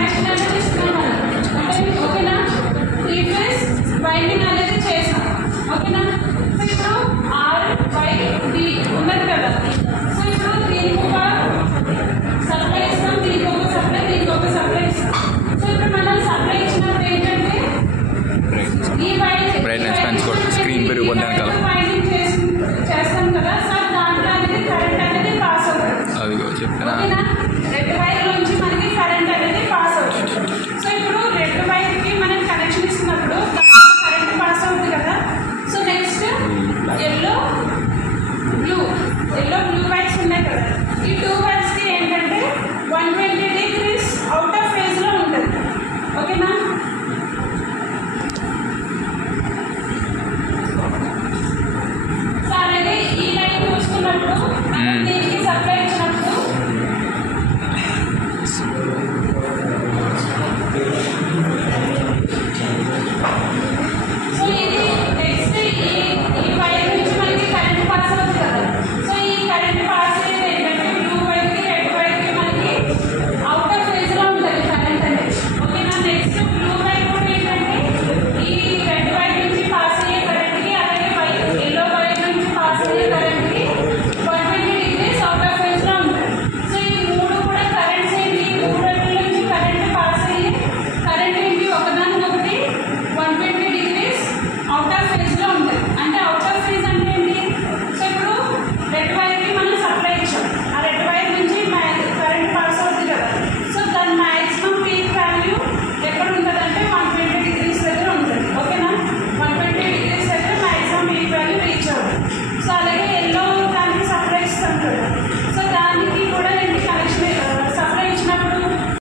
Connection అనేది ఇస్తున్నాం అంటే ఓకేనా. 3 ఫేజ్ వైండింగ్ అనేది చేసాం ఓకేనా. సో ఇప్పుడు RYD ఉన్నది కదా. సో ఇప్పుడు దీనికి ఒక సప్లై ఇస్తాం, దీనికి ఒక సప్లై, దీనికి ఒక సప్లై ఇస్తాం. సో ఇప్పుడు మనం సప్లై ఇచ్చినప్పుడు ఏంటంటే ఈ బ్రైట్నెస్ పెంచుకోవడం స్క్రీన్ పెరిగిపోతాను కదా వైండింగ్ చేస్తాం కదా సార్. దాంట్లో అనేది కరెంట్ అనేది పాస్ అవుతుంది. అదిగో చెప్తున్నా. Red wire